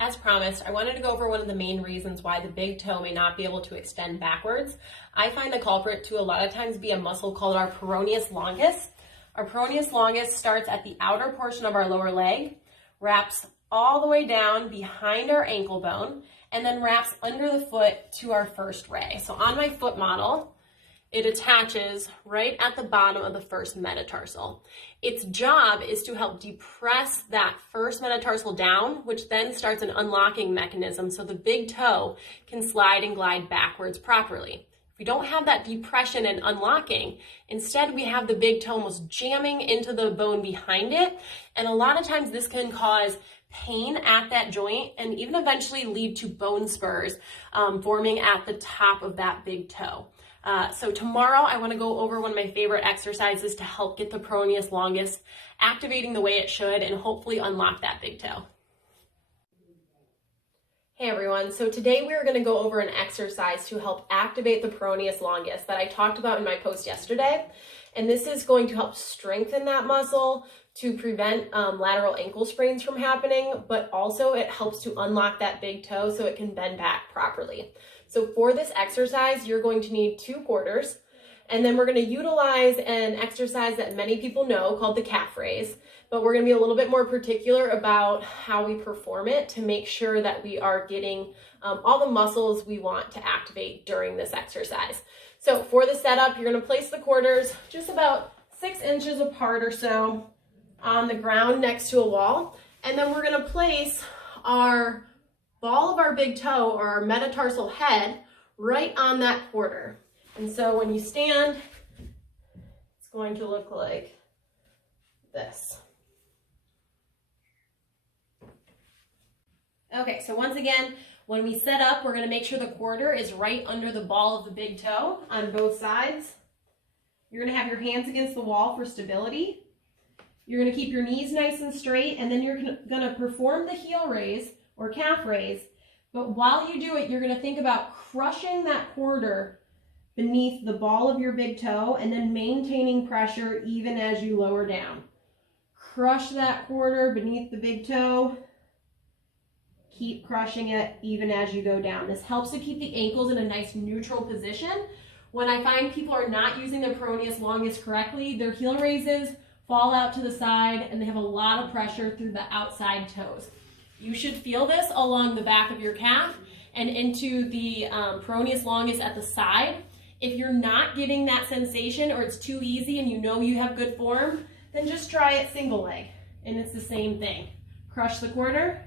As promised, I wanted to go over one of the main reasons why the big toe may not be able to extend backwards. I find the culprit to a lot of times be a muscle called our Peroneus Longus. Our Peroneus Longus starts at the outer portion of our lower leg, wraps all the way down behind our ankle bone, and then wraps under the foot to our first ray. So on my foot model, it attaches right at the bottom of the first metatarsal. Its job is to help depress that first metatarsal down, which then starts an unlocking mechanism so the big toe can slide and glide backwards properly. If we don't have that depression and unlocking, instead we have the big toe almost jamming into the bone behind it, and a lot of times this can cause pain at that joint and even eventually lead to bone spurs forming at the top of that big toe. So tomorrow I want to go over one of my favorite exercises to help get the Peroneus Longus activating the way it should and hopefully unlock that big toe. Hey everyone, so today we're going to go over an exercise to help activate the Peroneus Longus that I talked about in my post yesterday. And this is going to help strengthen that muscle to prevent lateral ankle sprains from happening, but also it helps to unlock that big toe so it can bend back properly. So for this exercise, you're going to need 2 quarters, and then we're going to utilize an exercise that many people know called the calf raise, but we're going to be a little bit more particular about how we perform it to make sure that we are getting all the muscles we want to activate during this exercise. So for the setup, you're going to place the quarters just about 6 inches apart or so on the ground next to a wall, and then we're going to place our ball of our big toe or our metatarsal head right on that quarter. And so when you stand, it's going to look like this. Okay, so once again, when we set up, we're going to make sure the quarter is right under the ball of the big toe on both sides. You're going to have your hands against the wall for stability. You're going to keep your knees nice and straight, and then you're going to perform the heel raise or calf raise, but while you do it, you're going to think about crushing that quarter beneath the ball of your big toe and then maintaining pressure even as you lower down. Crush that quarter beneath the big toe. Keep crushing it even as you go down. This helps to keep the ankles in a nice neutral position. When I find people are not using their Peroneus Longus correctly, their heel raises fall out to the side and they have a lot of pressure through the outside toes. You should feel this along the back of your calf and into the Peroneus Longus at the side. If you're not getting that sensation or it's too easy and you know you have good form, then just try it single leg. And it's the same thing. Crush the quarter,